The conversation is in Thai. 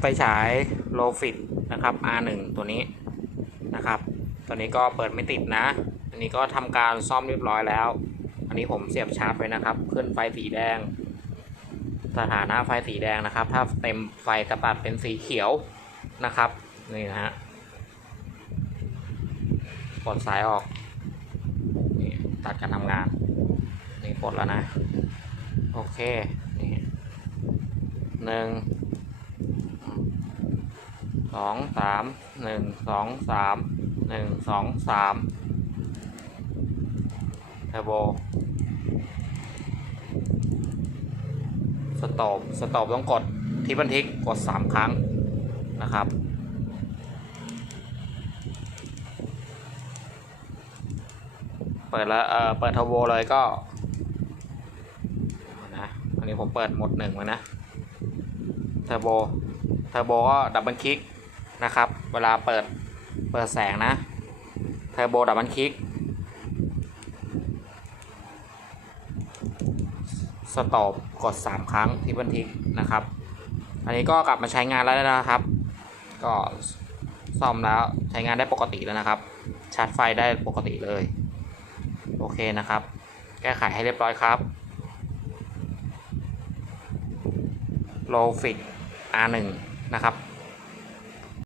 ไฟฉายโลฟิตนะครับ R1 ตัวนี้นะครับ ตัวนี้ก็เปิดไม่ติดนะ อันนี้ก็ทำการซ่อมเรียบร้อยแล้ว อันนี้ผมเสียบชาร์จไปนะครับ ขึ้นไฟสีแดง สถานะไฟสีแดงนะครับ ถ้าเต็มไฟจะตัดเป็นสีเขียวนะครับ นี่นะฮะปลดสายออกนี่ตัดการทำงาน นี่ปลดแล้วนะ โอเค นี่หนึ่ง สองสามหนึ่งสองสามหนึ่งสองสามเทอร์โบสต็อปสต็อปต้องกดที่บันทึกกดสามครั้งนะครับ เปิดแล้วเออเปิดเทอร์โบเลยก็นะอันนี้ผมเปิดหมดหนึ่งไว้นะเทอร์โบเทอร์โบก็ดับเบิลคลิก นะครับ เวลาเปิดเปิดแสงนะเทอร์โบดับบิลคลิกสต็อปกด 3 ครั้งที่บันทึกนะครับ อันนี้ก็กลับมาใช้งานแล้วนะครับ ก็ซ่อมแล้วใช้งานได้ปกติแล้วนะครับ ชาร์จไฟได้ปกติเลย โอเคนะครับ แก้ไขให้เรียบร้อยครับโลฟิก R1 นะครับ